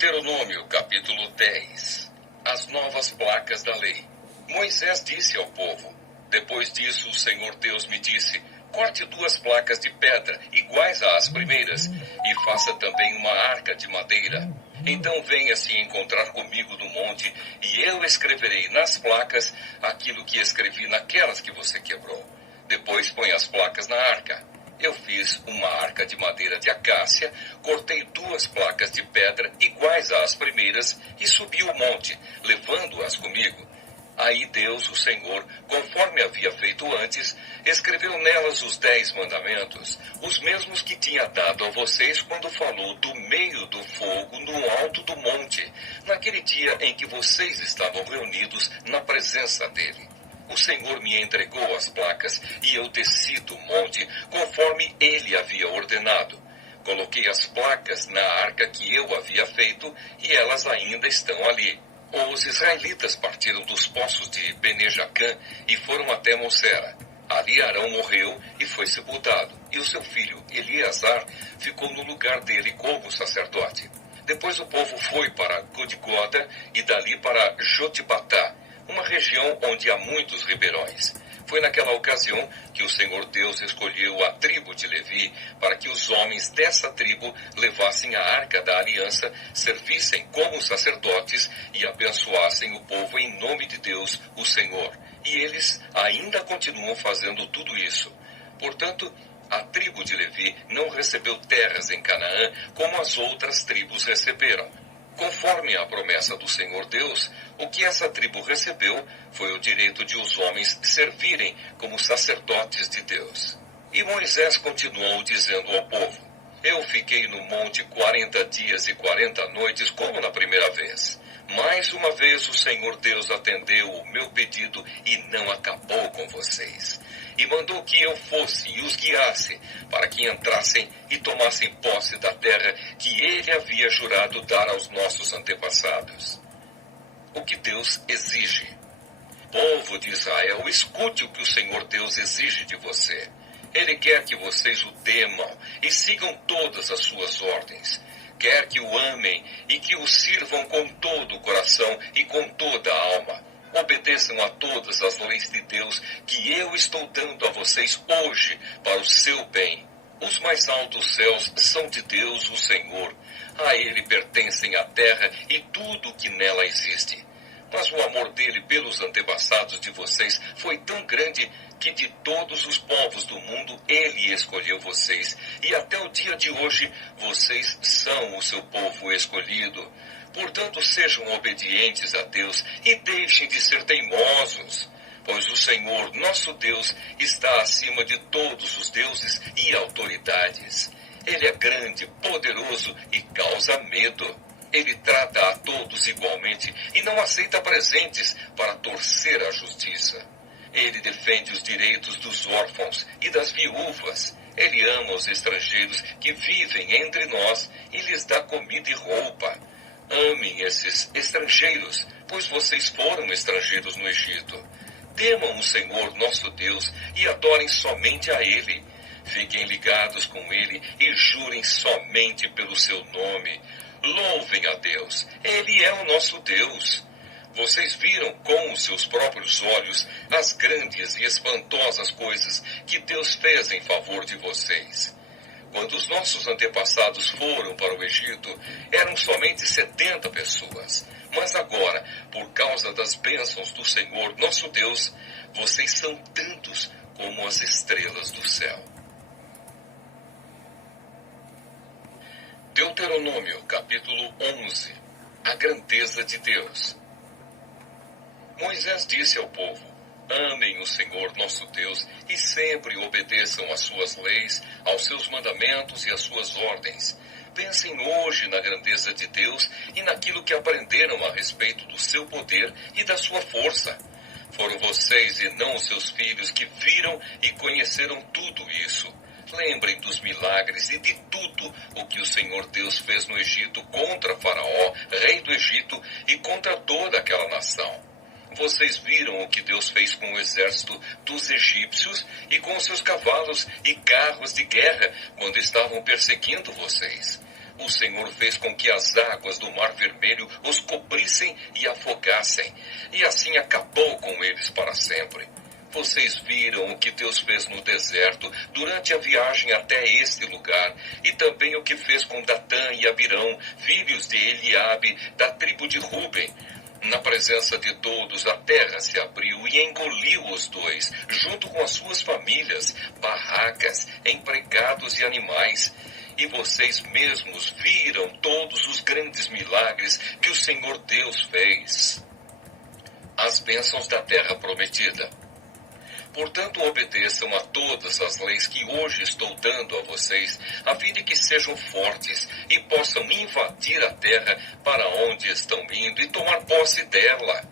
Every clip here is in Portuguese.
Deuteronômio, capítulo 10. As novas placas da lei. Moisés disse ao povo: depois disso o Senhor Deus me disse: corte 2 placas de pedra, iguais às primeiras, e faça também uma arca de madeira. Então venha se encontrar comigo no monte, e eu escreverei nas placas aquilo que escrevi naquelas que você quebrou. Depois põe as placas na arca. Eu fiz uma arca de madeira de acácia, cortei 2 placas de pedra iguais às primeiras e subi o monte, levando-as comigo. Aí Deus, o Senhor, conforme havia feito antes, escreveu nelas os 10 mandamentos, os mesmos que tinha dado a vocês quando falou do meio do fogo no alto do monte, naquele dia em que vocês estavam reunidos na presença dele. O Senhor me entregou as placas e eu desci do monte, conforme ele havia ordenado. Coloquei as placas na arca que eu havia feito e elas ainda estão ali. Os israelitas partiram dos poços de Bene-Jacã e foram até Mosera. Ali Arão morreu e foi sepultado, e o seu filho Eleazar ficou no lugar dele como sacerdote. Depois o povo foi para Gudgoda e dali para Jotibatá, uma região onde há muitos ribeirões. Foi naquela ocasião que o Senhor Deus escolheu a tribo de Levi para que os homens dessa tribo levassem a arca da aliança, servissem como sacerdotes e abençoassem o povo em nome de Deus, o Senhor. E eles ainda continuam fazendo tudo isso. Portanto, a tribo de Levi não recebeu terras em Canaã como as outras tribos receberam. Conforme a promessa do Senhor Deus, o que essa tribo recebeu foi o direito de os homens servirem como sacerdotes de Deus. E Moisés continuou dizendo ao povo: eu fiquei no monte 40 dias e 40 noites, como na primeira vez. Mais uma vez o Senhor Deus atendeu o meu pedido e não acabou com vocês. E mandou que eu fosse e os guiasse, para que entrassem e tomassem posse da terra que ele havia jurado dar aos nossos antepassados. O que Deus exige. Povo de Israel, escute o que o Senhor Deus exige de você. Ele quer que vocês o temam e sigam todas as suas ordens. Quer que o amem e que o sirvam com todo o coração e com toda a alma. Obedeçam a todas as leis de Deus que eu estou dando a vocês hoje para o seu bem. Os mais altos céus são de Deus, o Senhor. A ele pertencem a terra e tudo o que nela existe. Mas o amor dele pelos antepassados de vocês foi tão grande que de todos os povos do mundo ele escolheu vocês. E até o dia de hoje vocês são o seu povo escolhido. Portanto, sejam obedientes a Deus e deixem de ser teimosos, pois o Senhor, nosso Deus, está acima de todos os deuses e autoridades. Ele é grande, poderoso e causa medo. Ele trata a todos igualmente e não aceita presentes para torcer a justiça. Ele defende os direitos dos órfãos e das viúvas. Ele ama os estrangeiros que vivem entre nós e lhes dá comida e roupa. Amem esses estrangeiros, pois vocês foram estrangeiros no Egito. Temam o Senhor nosso Deus e adorem somente a Ele. Fiquem ligados com Ele e jurem somente pelo seu nome. Louvem a Deus, Ele é o nosso Deus. Vocês viram com os seus próprios olhos as grandes e espantosas coisas que Deus fez em favor de vocês. Quando os nossos antepassados foram para o Egito, eram somente 70 pessoas. Mas agora, por causa das bênçãos do Senhor, nosso Deus, vocês são tantos como as estrelas do céu. Deuteronômio, capítulo 11. A grandeza de Deus. Moisés disse ao povo: amem o Senhor nosso Deus e sempre obedeçam às suas leis, aos seus mandamentos e às suas ordens. Pensem hoje na grandeza de Deus e naquilo que aprenderam a respeito do seu poder e da sua força. Foram vocês e não os seus filhos que viram e conheceram tudo isso. Lembrem dos milagres e de tudo o que o Senhor Deus fez no Egito contra Faraó, rei do Egito, e contra toda aquela nação. Vocês viram o que Deus fez com o exército dos egípcios e com seus cavalos e carros de guerra quando estavam perseguindo vocês. O Senhor fez com que as águas do Mar Vermelho os cobrissem e afogassem, e assim acabou com eles para sempre. Vocês viram o que Deus fez no deserto durante a viagem até este lugar, e também o que fez com Datã e Abirão, filhos de Eliabe, da tribo de Ruben. Na presença de todos, a terra se abriu e engoliu os dois, junto com as suas famílias, barracas, empregados e animais. E vocês mesmos viram todos os grandes milagres que o Senhor Deus fez. As bênçãos da terra prometida. Portanto, obedeçam a todas as leis que hoje estou dando a vocês, a fim de que sejam fortes e possam invadir a terra para onde estão indo e tomar posse dela.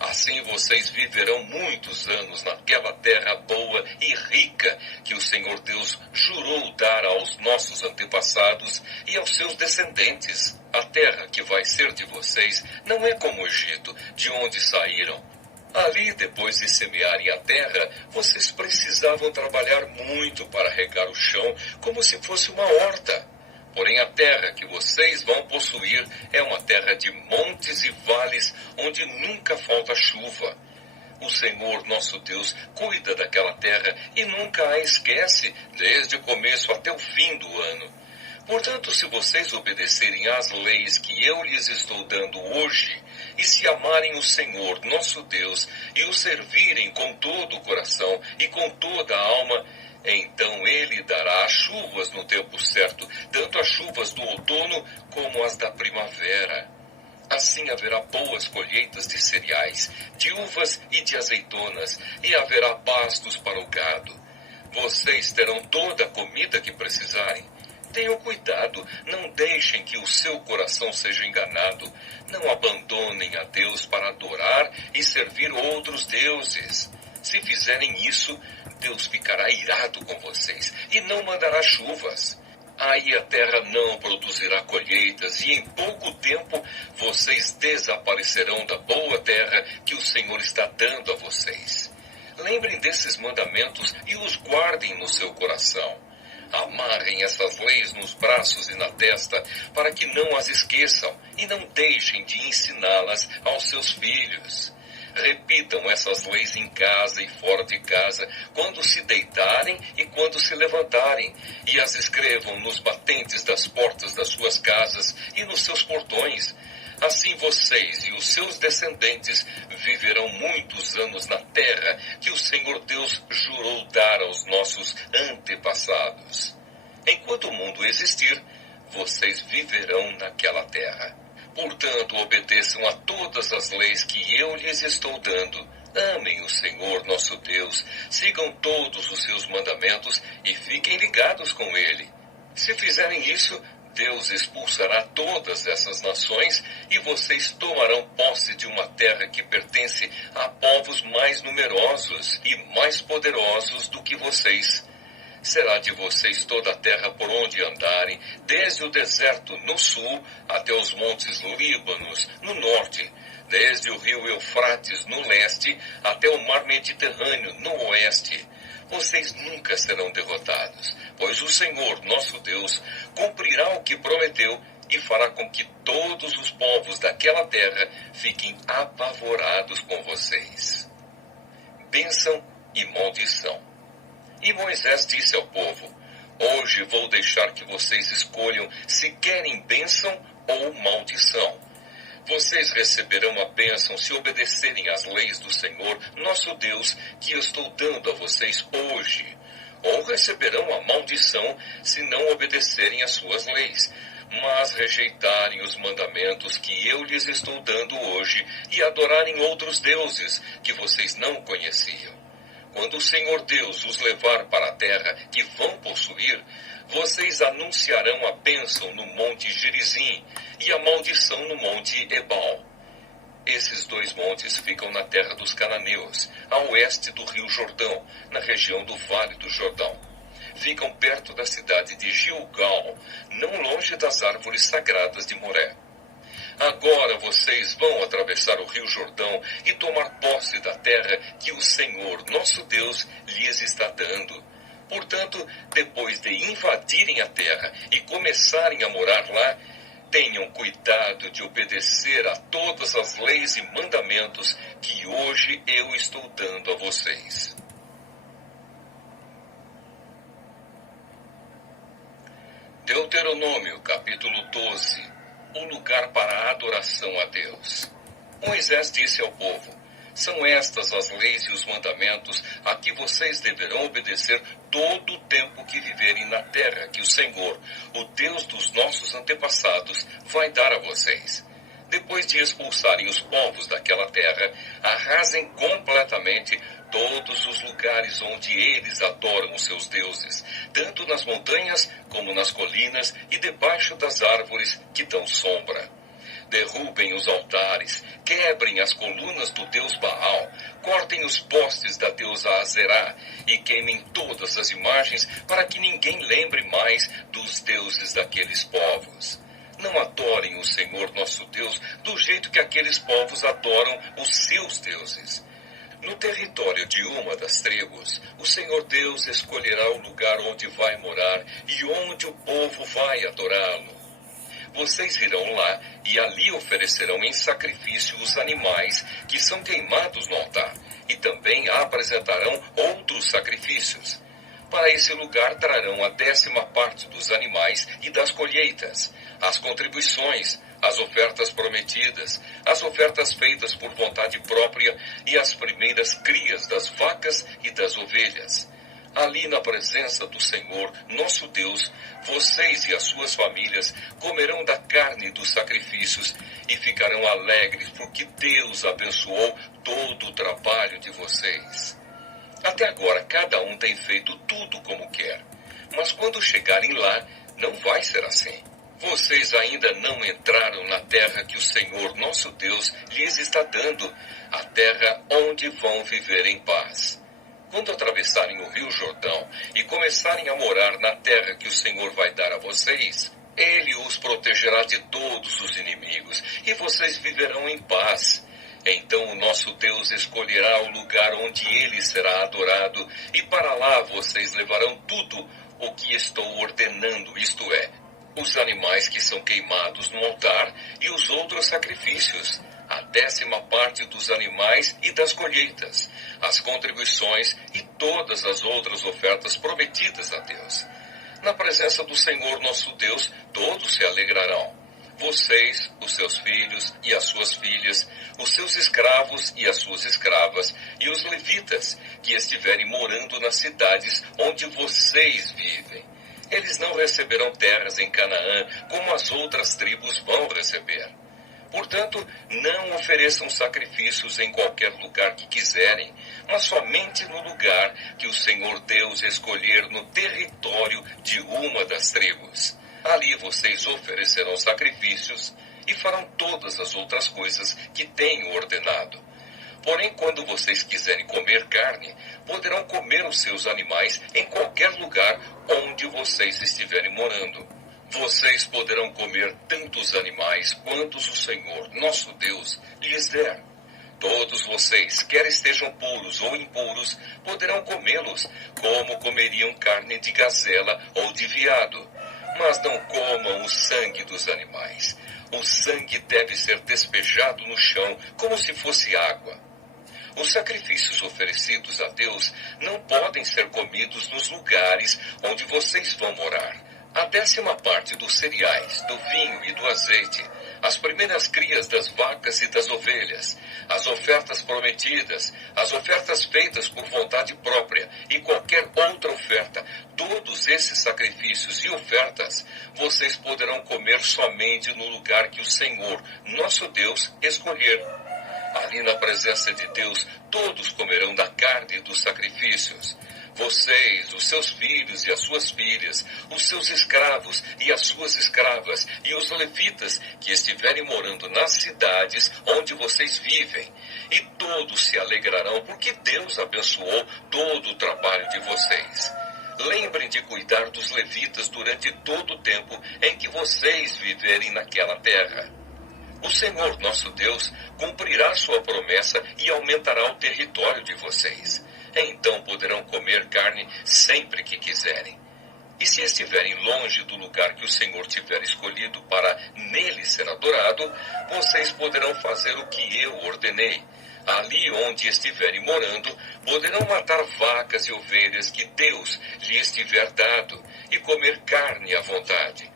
Assim vocês viverão muitos anos naquela terra boa e rica que o Senhor Deus jurou dar aos nossos antepassados e aos seus descendentes. A terra que vai ser de vocês não é como o Egito, de onde saíram. Ali, depois de semearem a terra, vocês precisavam trabalhar muito para regar o chão, como se fosse uma horta. Porém, a terra que vocês vão possuir é uma terra de montes e vales, onde nunca falta chuva. O Senhor, nosso Deus, cuida daquela terra e nunca a esquece, desde o começo até o fim do ano. Portanto, se vocês obedecerem às leis que eu lhes estou dando hoje, e se amarem o Senhor, nosso Deus, e o servirem com todo o coração e com toda a alma, então Ele dará as chuvas no tempo certo, tanto as chuvas do outono como as da primavera. Assim haverá boas colheitas de cereais, de uvas e de azeitonas, e haverá pastos para o gado. Vocês terão toda a comida que precisarem. Tenham cuidado, não deixem que o seu coração seja enganado. Não abandonem a Deus para adorar e servir outros deuses. Se fizerem isso, Deus ficará irado com vocês e não mandará chuvas. Aí a terra não produzirá colheitas e em pouco tempo vocês desaparecerão da boa terra que o Senhor está dando a vocês. Lembrem desses mandamentos e os guardem no seu coração. Amarrem essas leis nos braços e na testa, para que não as esqueçam e não deixem de ensiná-las aos seus filhos. Repitam essas leis em casa e fora de casa, quando se deitarem e quando se levantarem, e as escrevam nos batentes das portas das suas casas e nos seus portões. Assim vocês e os seus descendentes viverão muitos anos na terra que o Senhor Deus jurou dar aos nossos antepassados. Enquanto o mundo existir, vocês viverão naquela terra. Portanto, obedeçam a todas as leis que eu lhes estou dando. Amem o Senhor nosso Deus, sigam todos os seus mandamentos e fiquem ligados com Ele. Se fizerem isso, Deus expulsará todas essas nações e vocês tomarão posse de uma terra que pertence a povos mais numerosos e mais poderosos do que vocês. Será de vocês toda a terra por onde andarem, desde o deserto no sul até os montes Líbanos no norte, desde o rio Eufrates no leste até o mar Mediterrâneo no oeste. Vocês nunca serão derrotados, pois o Senhor, nosso Deus, cumprirá o que prometeu e fará com que todos os povos daquela terra fiquem apavorados com vocês. Bênção e maldição. E Moisés disse ao povo: hoje vou deixar que vocês escolham se querem bênção ou maldição. Vocês receberão a bênção se obedecerem às leis do Senhor, nosso Deus, que eu estou dando a vocês hoje. Ou receberão a maldição se não obedecerem às suas leis, mas rejeitarem os mandamentos que eu lhes estou dando hoje e adorarem outros deuses que vocês não conheciam. Quando o Senhor Deus os levar para a terra que vão possuir, vocês anunciarão a bênção no monte Gerizim e a maldição no monte Ebal. Esses dois montes ficam na terra dos cananeus, a oeste do rio Jordão, na região do Vale do Jordão. Ficam perto da cidade de Gilgal, não longe das árvores sagradas de Moré. Agora vocês vão atravessar o rio Jordão e tomar posse da terra que o Senhor, nosso Deus, lhes está dando. Portanto, depois de invadirem a terra e começarem a morar lá, tenham cuidado de obedecer a todas as leis e mandamentos que hoje eu estou dando a vocês. Deuteronômio, capítulo 12. Um lugar para a adoração a Deus. Moisés disse ao povo: são estas as leis e os mandamentos a que vocês deverão obedecer todo o tempo que viverem na terra que o Senhor, o Deus dos nossos antepassados, vai dar a vocês. Depois de expulsarem os povos daquela terra, arrasem completamente todos os lugares onde eles adoram os seus deuses, tanto nas montanhas como nas colinas e debaixo das árvores que dão sombra. Derrubem os altares, quebrem as colunas do deus Baal, cortem os postes da deusa Azerá e queimem todas as imagens para que ninguém lembre mais dos deuses daqueles povos. Não adorem o Senhor nosso Deus do jeito que aqueles povos adoram os seus deuses. No território de uma das tribos, o Senhor Deus escolherá o lugar onde vai morar e onde o povo vai adorá-lo. Vocês irão lá e ali oferecerão em sacrifício os animais que são queimados no altar e também apresentarão outros sacrifícios. Para esse lugar trarão a 10ª parte dos animais e das colheitas, as contribuições, as ofertas prometidas, as ofertas feitas por vontade própria e as primeiras crias das vacas e das ovelhas. Ali na presença do Senhor, nosso Deus, vocês e as suas famílias comerão da carne dos sacrifícios e ficarão alegres porque Deus abençoou todo o trabalho de vocês. Até agora, cada um tem feito tudo como quer, mas quando chegarem lá, não vai ser assim. Vocês ainda não entraram na terra que o Senhor, nosso Deus, lhes está dando, a terra onde vão viver em paz. Quando atravessarem o rio Jordão e começarem a morar na terra que o Senhor vai dar a vocês, Ele os protegerá de todos os inimigos e vocês viverão em paz. Então o nosso Deus escolherá o lugar onde Ele será adorado e para lá vocês levarão tudo o que estou ordenando, isto é, os animais que são queimados no altar e os outros sacrifícios, a 10ª parte dos animais e das colheitas, as contribuições e todas as outras ofertas prometidas a Deus. Na presença do Senhor nosso Deus, todos se alegrarão. Vocês, os seus filhos e as suas filhas, os seus escravos e as suas escravas, e os levitas que estiverem morando nas cidades onde vocês vivem. Eles não receberão terras em Canaã como as outras tribos vão receber. Portanto, não ofereçam sacrifícios em qualquer lugar que quiserem, mas somente no lugar que o Senhor Deus escolher no território de uma das tribos. Ali vocês oferecerão sacrifícios e farão todas as outras coisas que tenho ordenado. Porém, quando vocês quiserem comer carne, poderão comer os seus animais em qualquer lugar onde vocês estiverem morando. Vocês poderão comer tantos animais quantos o Senhor, nosso Deus, lhes der. Todos vocês, quer estejam puros ou impuros, poderão comê-los, como comeriam carne de gazela ou de veado. Mas não comam o sangue dos animais. O sangue deve ser despejado no chão como se fosse água. Os sacrifícios oferecidos a Deus não podem ser comidos nos lugares onde vocês vão morar. A 10ª parte dos cereais, do vinho e do azeite, as primeiras crias das vacas e das ovelhas, as ofertas prometidas, as ofertas feitas por vontade própria e qualquer outra oferta, todos esses sacrifícios e ofertas, vocês poderão comer somente no lugar que o Senhor, nosso Deus, escolher. Ali na presença de Deus, todos comerão da carne dos sacrifícios. Vocês, os seus filhos e as suas filhas, os seus escravos e as suas escravas, e os levitas que estiverem morando nas cidades onde vocês vivem. E todos se alegrarão, porque Deus abençoou todo o trabalho de vocês. Lembrem de cuidar dos levitas durante todo o tempo em que vocês viverem naquela terra. O Senhor, nosso Deus, cumprirá sua promessa e aumentará o território de vocês. Então poderão comer carne sempre que quiserem. E se estiverem longe do lugar que o Senhor tiver escolhido para nele ser adorado, vocês poderão fazer o que eu ordenei. Ali onde estiverem morando, poderão matar vacas e ovelhas que Deus lhe estiver dado, e comer carne à vontade.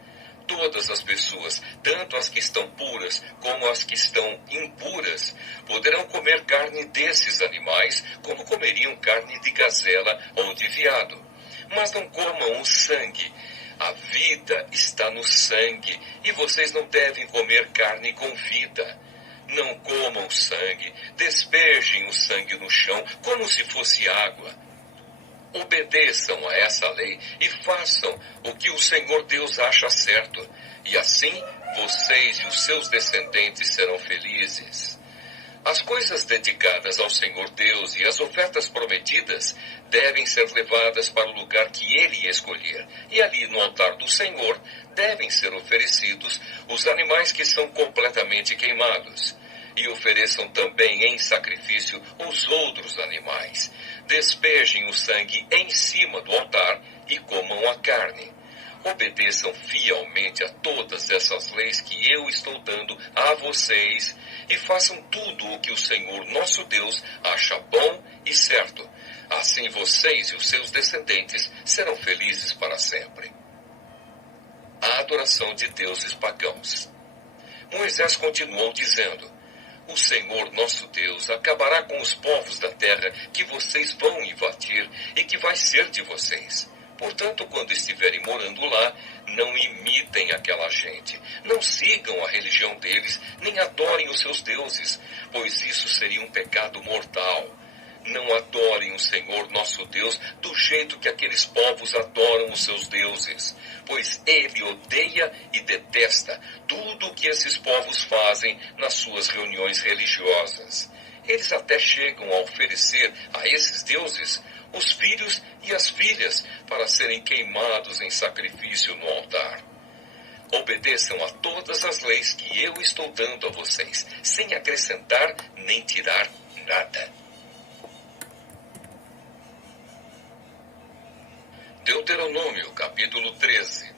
Todas as pessoas, tanto as que estão puras como as que estão impuras, poderão comer carne desses animais, como comeriam carne de gazela ou de veado. Mas não comam o sangue. A vida está no sangue, e vocês não devem comer carne com vida. Não comam sangue, despejem o sangue no chão como se fosse água. Obedeçam a essa lei e façam o que o Senhor Deus acha certo, e assim vocês e os seus descendentes serão felizes. As coisas dedicadas ao Senhor Deus e as ofertas prometidas devem ser levadas para o lugar que Ele escolher, e ali no altar do Senhor devem ser oferecidos os animais que são completamente queimados. E ofereçam também em sacrifício os outros animais. Despejem o sangue em cima do altar e comam a carne. Obedeçam fielmente a todas essas leis que eu estou dando a vocês e façam tudo o que o Senhor nosso Deus acha bom e certo. Assim vocês e os seus descendentes serão felizes para sempre. A adoração de deuses pagãos. Moisés continuou dizendo: o Senhor nosso Deus acabará com os povos da terra que vocês vão invadir e que vai ser de vocês. Portanto, quando estiverem morando lá, não imitem aquela gente. Não sigam a religião deles, nem adorem os seus deuses, pois isso seria um pecado mortal. Não adorem o Senhor nosso Deus do jeito que aqueles povos adoram os seus deuses, pois Ele odeia e detesta tudo o que esses povos fazem nas suas reuniões religiosas. Eles até chegam a oferecer a esses deuses os filhos e as filhas para serem queimados em sacrifício no altar. Obedeçam a todas as leis que eu estou dando a vocês, sem acrescentar nem tirar nada. Deuteronômio, capítulo 13.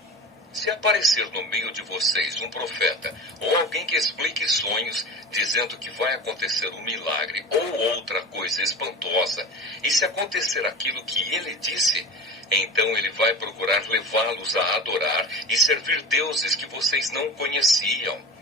Se aparecer no meio de vocês um profeta ou alguém que explique sonhos, dizendo que vai acontecer um milagre ou outra coisa espantosa, e se acontecer aquilo que ele disse, então ele vai procurar levá-los a adorar e servir deuses que vocês não conheciam.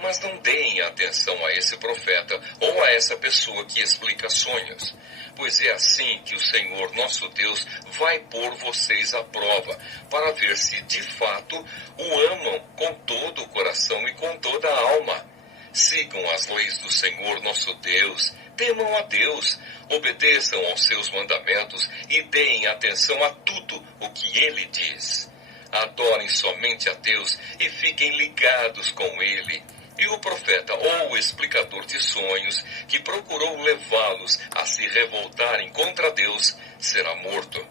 Mas não deem atenção a esse profeta ou a essa pessoa que explica sonhos, pois é assim que o Senhor nosso Deus vai pôr vocês à prova, para ver se de fato o amam com todo o coração e com toda a alma. Sigam as leis do Senhor nosso Deus, temam a Deus, obedeçam aos seus mandamentos e deem atenção a tudo o que Ele diz. Adorem somente a Deus e fiquem ligados com Ele. E o profeta ou o explicador de sonhos que procurou levá-los a se revoltarem contra Deus será morto,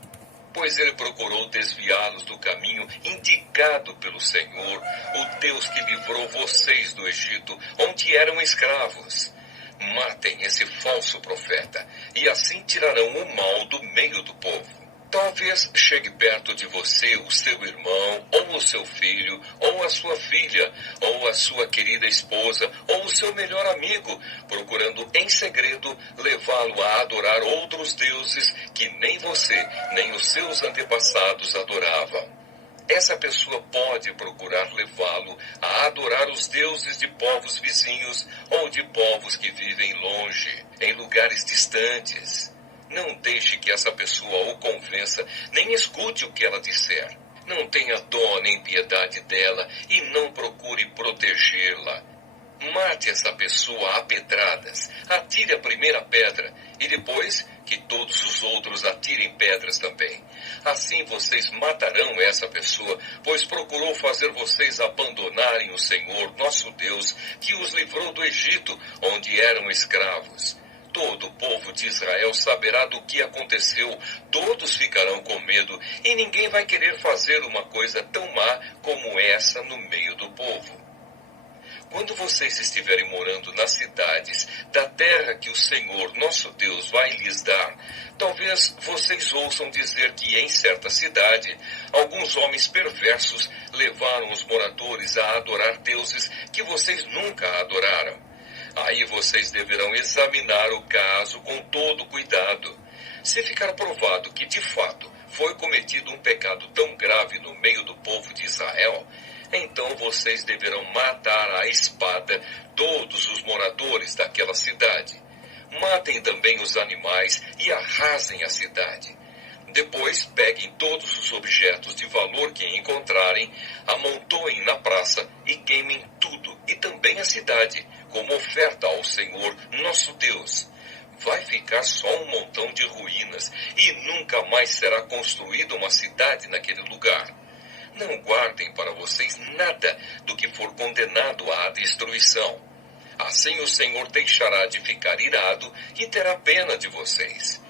pois ele procurou desviá-los do caminho indicado pelo Senhor, o Deus que livrou vocês do Egito, onde eram escravos. Matem esse falso profeta, e assim tirarão o mal do meio do povo. Talvez chegue perto de você o seu irmão, ou o seu filho, ou a sua filha, ou a sua querida esposa, ou o seu melhor amigo, procurando em segredo levá-lo a adorar outros deuses que nem você, nem os seus antepassados adoravam. Essa pessoa pode procurar levá-lo a adorar os deuses de povos vizinhos ou de povos que vivem longe, em lugares distantes. Não deixe que essa pessoa o convença, nem escute o que ela disser. Não tenha dó nem piedade dela e não procure protegê-la. Mate essa pessoa a pedradas, atire a primeira pedra e depois que todos os outros atirem pedras também. Assim vocês matarão essa pessoa, pois procurou fazer vocês abandonarem o Senhor, nosso Deus, que os livrou do Egito, onde eram escravos. Todo o povo de Israel saberá do que aconteceu, todos ficarão com medo, e ninguém vai querer fazer uma coisa tão má como essa no meio do povo. Quando vocês estiverem morando nas cidades da terra que o Senhor, nosso Deus, vai lhes dar, talvez vocês ouçam dizer que em certa cidade, alguns homens perversos levaram os moradores a adorar deuses que vocês nunca adoraram. Aí vocês deverão examinar o caso com todo cuidado. Se ficar provado que, de fato, foi cometido um pecado tão grave no meio do povo de Israel, então vocês deverão matar à espada todos os moradores daquela cidade. Matem também os animais e arrasem a cidade. Depois peguem todos os objetos de valor que encontrarem, amontoem na praça e queimem tudo, e também a cidade, como oferta ao Senhor, nosso Deus. Vai ficar só um montão de ruínas e nunca mais será construída uma cidade naquele lugar. Não guardem para vocês nada do que for condenado à destruição. Assim o Senhor deixará de ficar irado e terá pena de vocês.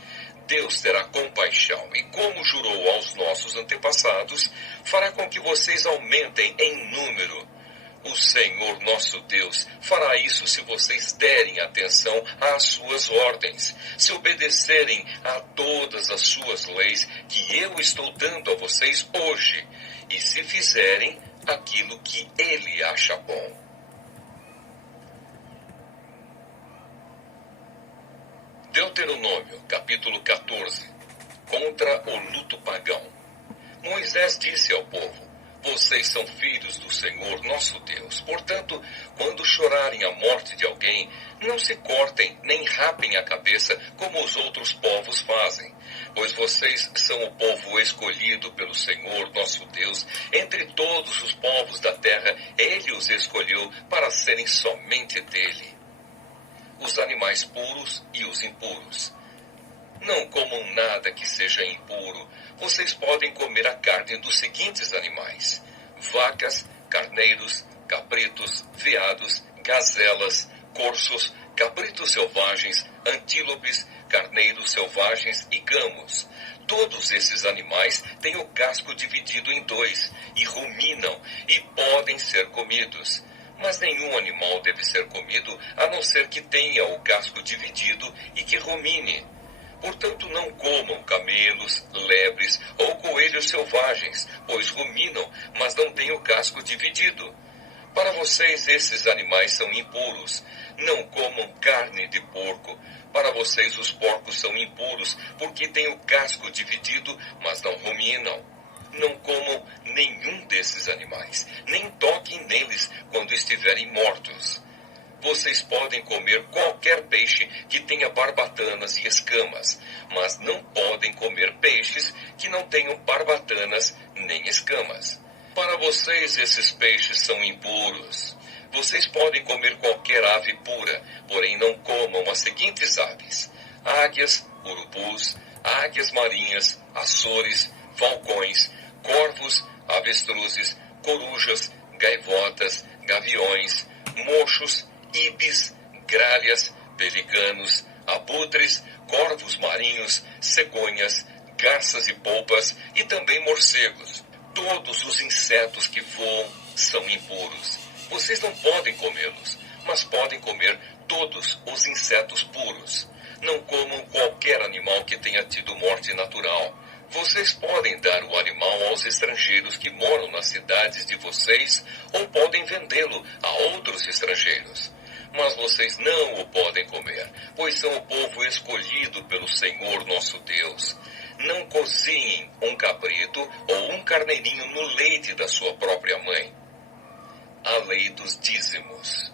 Deus terá compaixão e, como jurou aos nossos antepassados, fará com que vocês aumentem em número. O Senhor nosso Deus fará isso se vocês derem atenção às suas ordens, se obedecerem a todas as suas leis que eu estou dando a vocês hoje, e se fizerem aquilo que Ele acha bom. Deuteronômio, capítulo 14. Contra o luto pagão. Moisés disse ao povo: vocês são filhos do Senhor nosso Deus. Portanto, quando chorarem a morte de alguém, não se cortem nem rapem a cabeça como os outros povos fazem. Pois vocês são o povo escolhido pelo Senhor nosso Deus. Entre todos os povos da terra, Ele os escolheu para serem somente dele. Os animais puros e os impuros. Não comam nada que seja impuro. Vocês podem comer a carne dos seguintes animais: vacas, carneiros, cabritos, veados, gazelas, corços, cabritos selvagens, antílopes, carneiros selvagens e gamos. Todos esses animais têm o casco dividido em dois e ruminam e podem ser comidos. Mas nenhum animal deve ser comido a não ser que tenha o casco dividido e que rumine. Portanto, não comam camelos, lebres ou coelhos selvagens, pois ruminam, mas não têm o casco dividido. Para vocês, esses animais são impuros. Não comam carne de porco. Para vocês, os porcos são impuros, porque têm o casco dividido, mas não ruminam. Não comam nenhum desses animais, nem toquem neles quando estiverem mortos. Vocês podem comer qualquer peixe que tenha barbatanas e escamas, mas não podem comer peixes que não tenham barbatanas nem escamas. Para vocês, esses peixes são impuros. Vocês podem comer qualquer ave pura, porém não comam as seguintes aves: águias, urubus, águias marinhas, açores, falcões, corvos, avestruzes, corujas, gaivotas, gaviões, mochos, ibis, gralhas, pelicanos, abutres, corvos marinhos, cegonhas, garças e polpas e também morcegos. Todos os insetos que voam são impuros. Vocês não podem comê-los, mas podem comer todos os insetos puros. Não comam qualquer animal que tenha tido morte natural. Vocês podem dar o animal aos estrangeiros que moram nas cidades de vocês ou podem vendê-lo a outros estrangeiros. Mas vocês não o podem comer, pois são o povo escolhido pelo Senhor nosso Deus. Não cozinhem um cabrito ou um carneirinho no leite da sua própria mãe. A lei dos dízimos.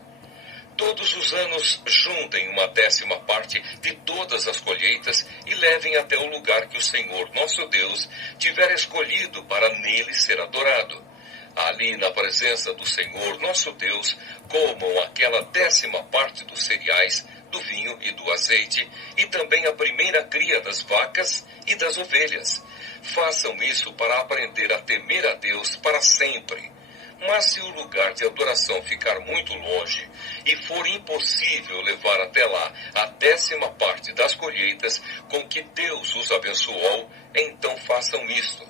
Todos os anos juntem 1/10 de todas as colheitas e levem até o lugar que o Senhor nosso Deus tiver escolhido para nele ser adorado. Ali, na presença do Senhor nosso Deus, comam aquela 10ª dos cereais, do vinho e do azeite, e também a primeira cria das vacas e das ovelhas. Façam isso para aprender a temer a Deus para sempre. Mas se o lugar de adoração ficar muito longe e for impossível levar até lá a 10ª das colheitas com que Deus os abençoou, então façam isto.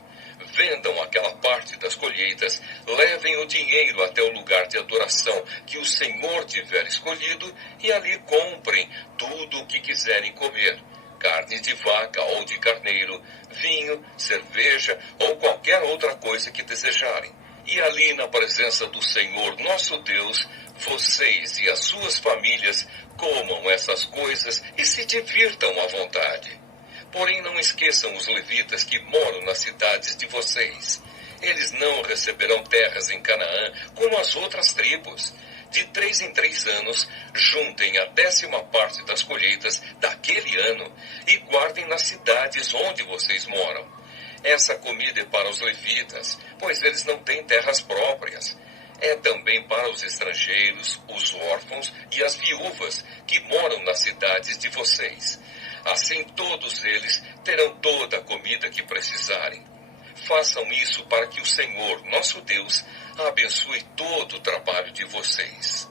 vendam aquela parte das colheitas, levem o dinheiro até o lugar de adoração que o Senhor tiver escolhido e ali comprem tudo o que quiserem comer, carne de vaca ou de carneiro, vinho, cerveja ou qualquer outra coisa que desejarem. E ali na presença do Senhor nosso Deus, vocês e as suas famílias comam essas coisas e se divirtam à vontade. Porém, não esqueçam os levitas que moram nas cidades de vocês. Eles não receberão terras em Canaã como as outras tribos. De 3 em 3 anos, juntem a 10ª parte das colheitas daquele ano e guardem nas cidades onde vocês moram. Essa comida é para os levitas, pois eles não têm terras próprias. É também para os estrangeiros, os órfãos e as viúvas que moram nas cidades de vocês. Assim todos eles terão toda a comida que precisarem. Façam isso para que o Senhor, nosso Deus, abençoe todo o trabalho de vocês.